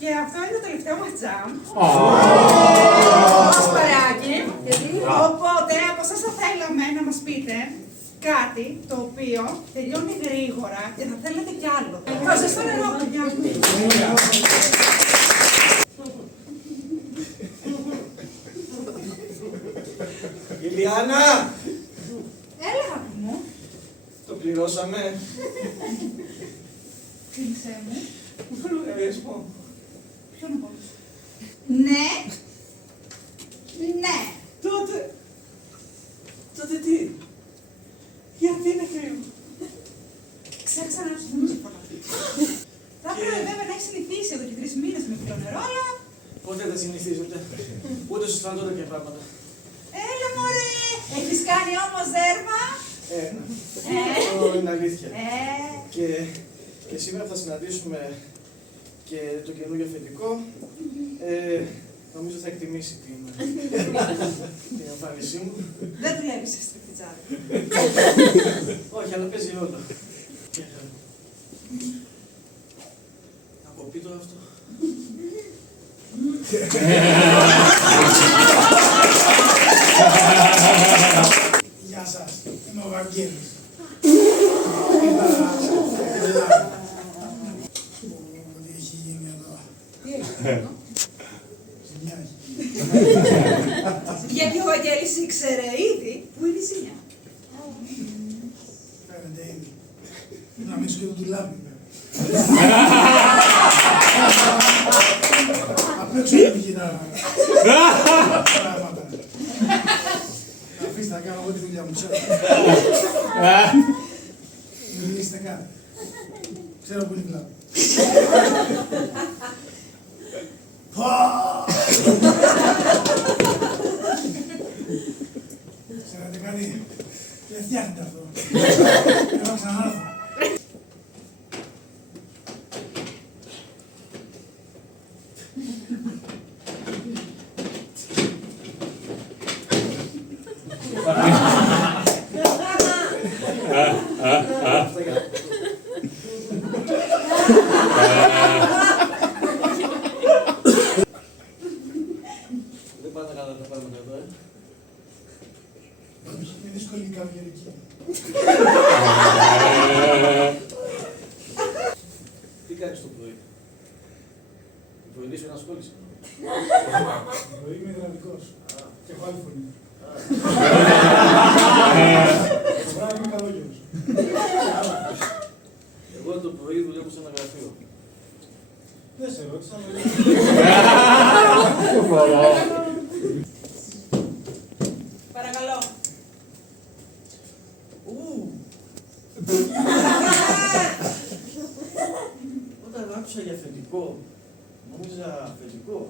Και αυτό είναι το τελευταίο μας τζαμ. Ως παρεάκι. Οπότε από εσάς θα θέλαμε να μας πείτε κάτι το οποίο τελειώνει γρήγορα και θα θέλετε κι άλλο. Θα ζεστό νερό, παιδιά. Ηλιάνα! Έλα, αγάπη μου. Το πληρώσαμε. Φίλησέ μου. Λογαριασμό. Ποιον από όλους? Ναι. Ναι. Τότε τι? Γιατί είναι κρύο? Ξέχασα να σου θυμίσω πολλά. Θα έπρεπε βέβαια να έχει συνηθίσει εδώ και 3 μήνες με πιο νερό, αλλά... Ποτέ δεν συνηθίζονται. Ούτε στο στρατό τέτοια πράγματα. Έλα μωρέ! Έχεις κάνει όμως δέρμα? Αυτό είναι αλήθεια. Ε. Και σήμερα θα συναντήσουμε και το καινούργιο αφεντικό. Νομίζω θα εκτιμήσει την εμφάνισή μου. Δεν δουλεύεις σε στριφτιτζάδι. Όχι, αλλά παίζει ρόλο. Να κοπεί τώρα αυτό. Γεια σας, είμαι ο Βαγγέλης. Τι έχει γίνει εδώ? Τι έχει εδώ? Ζημιάζει. Γιατί ο Βαγγέλης ήξερε ήδη που είναι η ζημιά. Φαίνεται ήδη. Να μην σου και το τουλάμι. Απ' έξω δεν πήγε τα πράγματα. Αφήστε να κάνω εγώ τη δουλειά μου, ξέρω. Μιλήστε κάτι. Ξέρω που είναι η βλάβη. Ξέρετε κάτι, δεν φτιάχνετε αυτό. Θέλω να ξανάρθω. Δεν πάνε καλά τα πράγματα εδώ, Είναι δύσκολη η καυγερική. Τι κάνεις το πρωί? Η πρωινή σου ενασχόληση. Το πρωί είμαι υδραυλικός. Και έχω άλλη φωνή. Το βράδυ είμαι καλόγερος. Εγώ το πρωί δουλεύω σε ένα γραφείο. Δεν σε ρώτησα, αλλά... Παρακαλώ. Όταν άκουσα για αφεντικό, νόμιζα αφεντικό.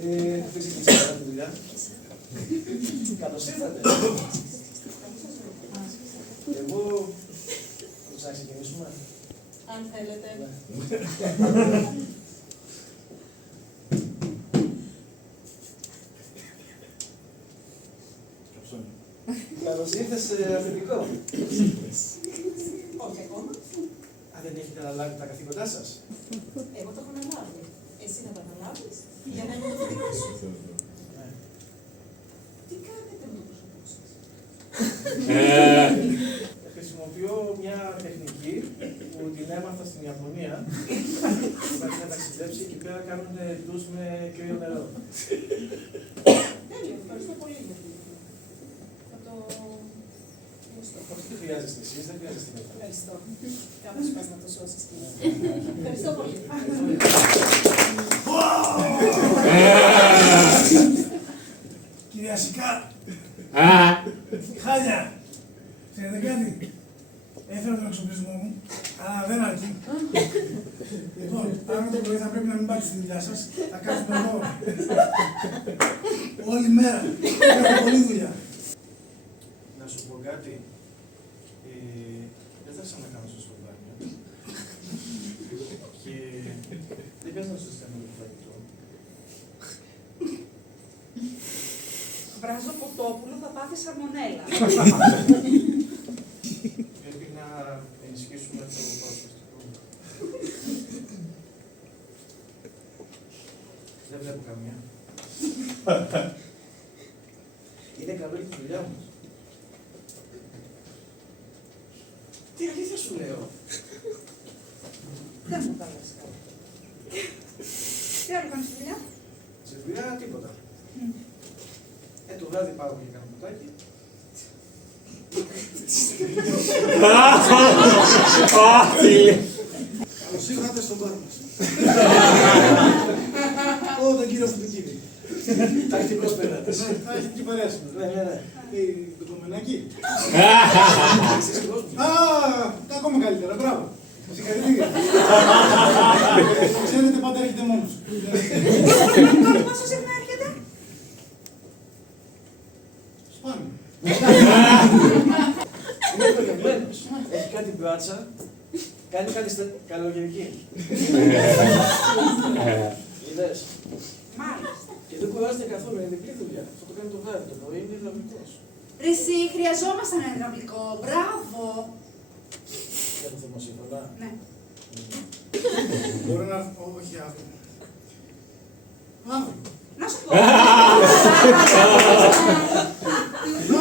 Δεν ξεκίνησα καλά τη δουλειά. Καλώς ήρθατε. Εγώ θα ξαναξεκινήσουμε. Αν θέλετε. Καλώς ήρθες αφεντικό. Όχι ακόμα. Αν δεν έχετε αναλάβει τα καθήκοντά σας. Εγώ το έχω αναλάβει. Εσύ θα το αναλάβεις για να είμαι το αφεντικό σου. Τι κάνετε με το πρόσωπό σας? Χρησιμοποιώ μια τεχνική που την έμαθα στην Ιαπωνία. Υπάρχει να ταξιδέψει εκεί πέρα κάνουν ντους με κρύο νερό. Τέλειο, ευχαριστώ πολύ για την. Θα το. Όχι, δεν χρειάζεστε εσείς, δεν χρειάζεστε μετά. Ευχαριστώ. Κάπως πας να το σώσεις. Ευχαριστώ πολύ. Κυρία Σικά. Χάλια. Ξέρετε κάτι. Έφερα τον εξοπλισμό μου, αλλά δεν αρκεί. Λοιπόν, άμα το πρωί θα πρέπει να μην πάτε στη δουλειά σας, θα κάτσουμε εδώ. Όλη μέρα. Έχω πολλή δουλειά. Να σου πω κάτι. Δεν θα ξανακάνω στο σκοτάδι. Και δεν πες να σου στέλνω το φαγητό. Βράζω ποτόπουλο, θα πάθει σαλμονέλα. ενισχύσουμε το παρουσιαστικό. Δεν βλέπω καμία. Είναι καλό για τη δουλειά μας. Τι αλήθεια σου λέω. Δεν μου τα λες καλά. Τι άλλο κάνεις στη δουλειά? Σε δουλειά τίποτα. Το βράδυ πάω και κάνω κουτάκι. Καλώς ήρθατε στον μπαρ μας. Τον κύριο Φουτουκίδη. Τακτικός πελάτης. Θα έχετε εκεί παρέα σας. Ναι. Το κομμενάκι. Ακόμα καλύτερα, μπράβο. Συγχαρητήρια. Ξέρετε, πάντα έρχεται μόνος. Πόσο συχνά έρχεται? Σπάνιο. Είναι εκλογευμένος. Έχει κάτι μπράτσα. Κάνει καλογερική. Είδες. Μάλιστα. Και δεν κουράζεται καθόλου, είναι διπλή δουλειά. Αυτό το κάνει το βράδυ, το πρωί είναι υδραυλικός. Ρε εσύ, χρειαζόμασταν ένα υδραυλικό. Μπράβο. Για το θερμοσύμφωνα. Ναι. Μπορεί να έρθει, όχι αύριο. Αύριο. Να σου πω.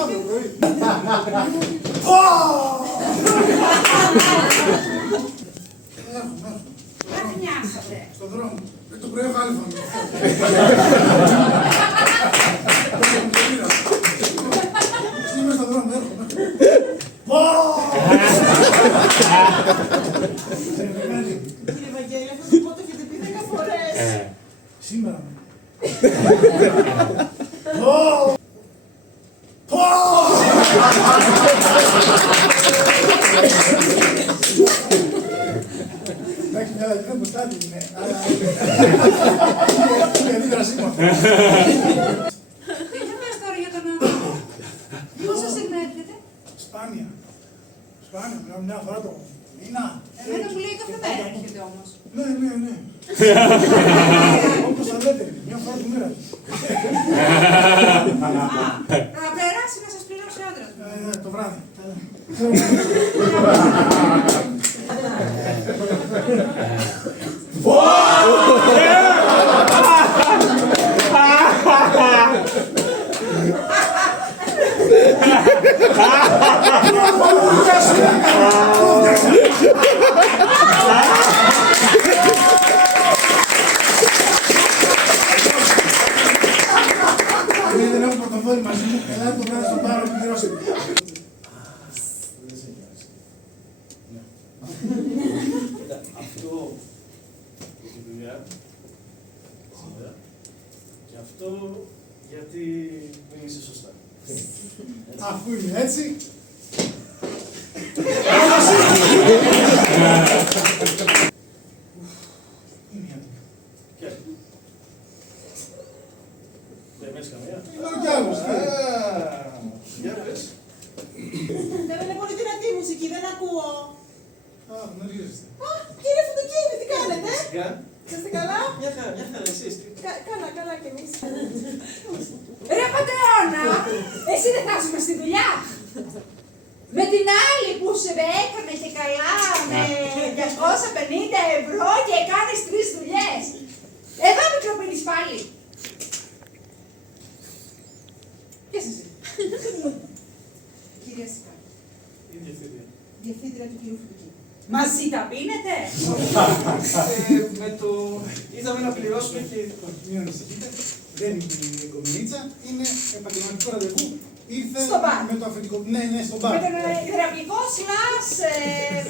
Αύριο πρωί. Έρχομαι. Καθνιάσατε. Στον δρόμο. Το πρωί έχω άλλη φωνή. Είμαι στον δρόμο, έρχομαι. Κύριε Βαγγέλη, αυτό το πότε έχετε πει 10 φορές. Σήμερα. Εντάξει, μια λαϊκή μποστάτη είναι, αλλά είναι αντίδρα σήμα. Τι θα πες τώρα για τον άνθρωπο? Πόσο συχνά έρχεται? Σπάνια. Σπάνια, μια φορά το μήνα. Εμένα μου λέει κάθε μέρα έρχεται όμως. Ναι. Όπως θα λέτε, μια φορά τη μέρα. Θα περάσει να σας πληρώσει ο άντρας μου. Το βράδυ. Δεν έχω πορτοφόλι μαζί μου, ελάτε το βράδυ στο πάρω να πληρώσετε. Δεν σε νοιάζει. Κοίτα, αυτό για τη δουλειά σήμερα και αυτό γιατί μίλησε σωστά. Αφού είναι έτσι. Είναι γιατί. Και δεν μένεις καμία. Λέω κι άλλος. Για πες. Δεν είναι πολύ δυνατή η μουσική, δεν ακούω. Γνωρίζεστε. Κύριε Φουτουκίδη, τι κάνετε? Σιγά. Είστε καλά? Μια χαρά, εσείς. Καλά κι εμείς. Ρε πατεώνα, εσύ δεν θα ήσουν στη δουλειά. Με την άλλη που σε έκανε και καλά με 250 ευρώ και κάνεις 3 δουλειές. Εδώ μικροπίνεις πάλι. Ποιος εσύ? Κυρία Σικά. Η διευθύντρια. Διευθύντρια του κύριου Φουτουκίδη. Μαζί τα πίνετε. Με το... Είδαμε να πληρώσουμε και... Μην ανησυχείτε. Δεν είναι η κομμινίτσα, είναι επαγγελματικό ραντεβού. Ήρθε Στο μπαρ. με το αφεντικό. Ναι, στο μπαρ. Με τον υδραυλικό σλάς,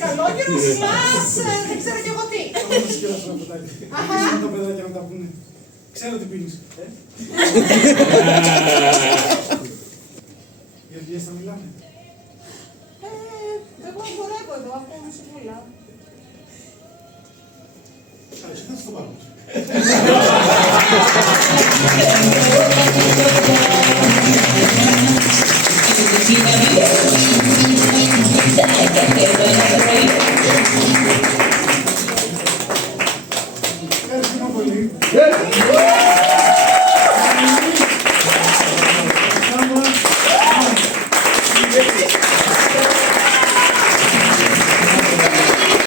καλόγερο σλάς, δεν ξέρω κι εγώ τι. Όμως και ένα ποτάκι. Αχα. Εσύ τα παιδάκια να τα πούνε. Ξέρω τι πίνεις. Για δουλειές θα μιλάμε. Εγώ εμπορεύω εδώ, ακούω μουσικούλα. Καλώς ήρθατε στο μπαρ μας. Thank you.